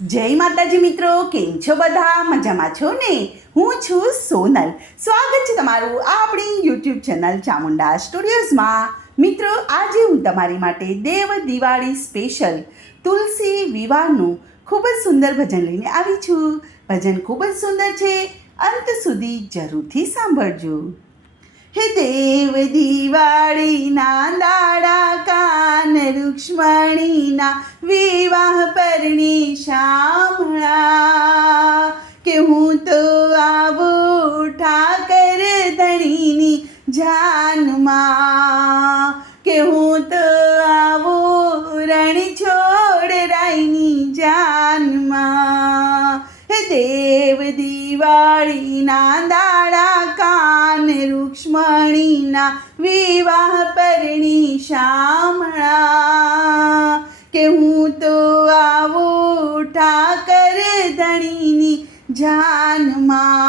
જય માતાજી મિત્રો, કેમ છો બધા? મજામાં છો ને? હું છું સોનલ. સ્વાગત છે તમારું આપણી યુટ્યુબ ચેનલ ચામુંડા સ્ટુડિયોઝમાં. મિત્રો, આજે હું તમારી માટે દેવ દિવાળી સ્પેશિયલ તુલસી વિવાહનું ખૂબ જ સુંદર ભજન લઈને આવી છું. ભજન ખૂબ જ સુંદર છે, અંત સુધી જરૂરથી સાંભળજો. હે દેવ દિવાળીના દાડા કાન રૂક્ષ્મણીના વિવાહ પરણી શામળા, કે હું તો આવું ઠાકર ધણીની જાનમાં, કે હું તો આવું રણ છોડ રાયની જાનમાં. હે દેવ દિવાળીના દાડા કાન રૂક્ષ્મણીના વિવાહ પરણી શામળા, કે હું તો આવું ઠાકર ધણીની જાનમાં,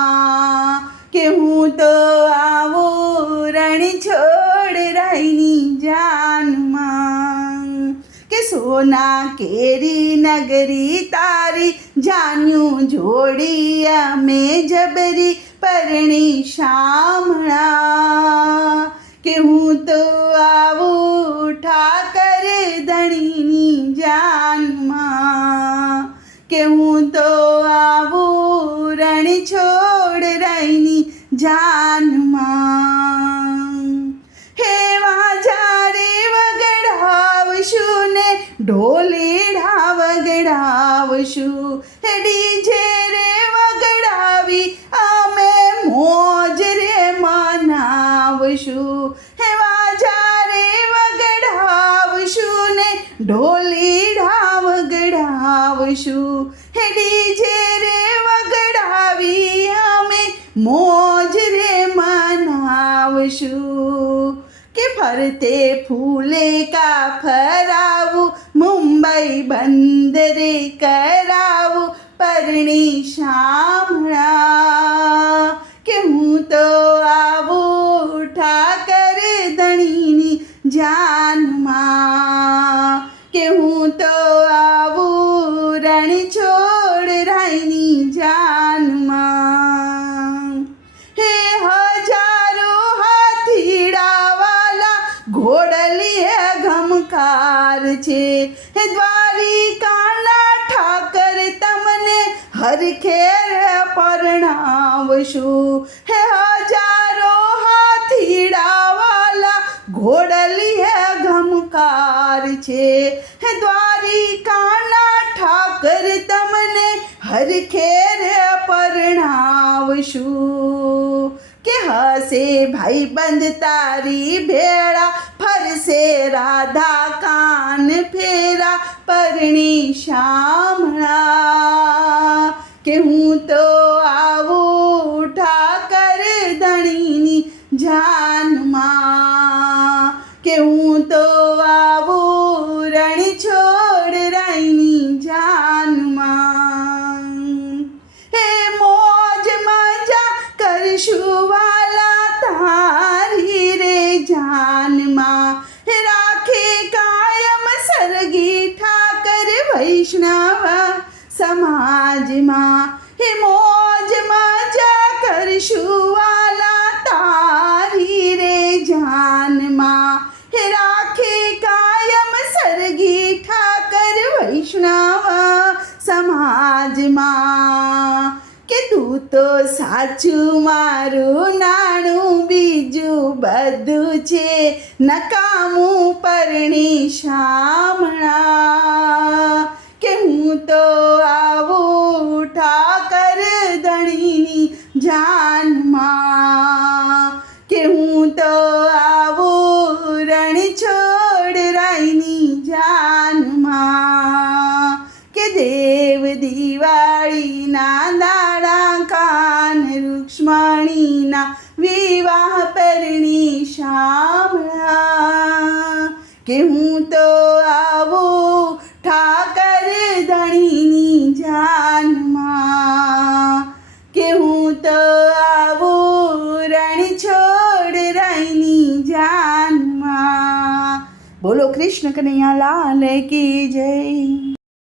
કે હું તો આવું રણ છોડ રાયની જાનમાં. કે સોના કેરી નગરી તારી જાન્યું જોડી અમે જબરી પરણી શામળા, કે હું તો આવું ઠાકર ધણીની જાનમાં, કે હું તો આવું રણ છોડ રાયની જાનમાં. હે વાજારે વગડાવશું ને ઢોલેડા વગડાવશું, હે ડીજે રે વગડાવી અમે મોજ રે મનાવશું. હે વાજારે વગડાવશું ને ઢોલેડા વગડાવશું, હે ડીજે રે વગડાવી અમે મોજ રે મનાવશું. કે ફરતે ફૂલે કા ફરાવું મુંબઈ બંદરે કરાવું પરણી શામળા, કે હું તો આવું ઠાકર ધણીની જાનમાં, કે હું તો આવું રણ છોડ રાયની જાનમાં. હે હજારો હાથીડાવાલા ઘોડલીએ ઘમકાર છે, હે દ્વારિકાના ઠાકર તમને હરખેર પરણાવશું. હે હજારો હાથીડાવાલા ઘોડલીએ ઘમકાર છે, હે દ્વારિકાના ઠાકર તમને હરખેર પરણાવશું. કે હશે ભાઈબંધ તારી ભેળા ફરશે રાધા કાન ફેરા પરણી શામળા, કે હું તો આવું ઠાકર ધણીની જાનમાં, કે હું તો આવું રણ છોડ રાયની જાનમાં. હે મોજ મજા કરશું વાલા તારી રે જાનમાં, હે રાખે કાયમ સરગી ઠાકર વૈષ્ણવ સમાજમાં. હે મોજ મજા કરશું વાલા તારી રે જાનમાં, હે રાખે કાયમ સરગી ઠાકર વૈષ્ણવ સમાજમાં. કે તું તો સાચું મારું નાણું બીજું બધું છે નકામું પરણી શામળા, કે હું તો આવું ઠાકર ધણીની જાનમાં, કે હું તો આવું રણ છોડ રાયની જાનમાં. કે દેવ દિવાળીના દાડા કાન રૂક્ષ્મણીના વિવાહ પરણી શામળા, કે હું તો આવું ઠાકર ધણીની જાનમાં, કે હું તો આવું રણ છોડ રાયની જાનમાં. બોલો કૃષ્ણ કનૈયા લાલ કી જય.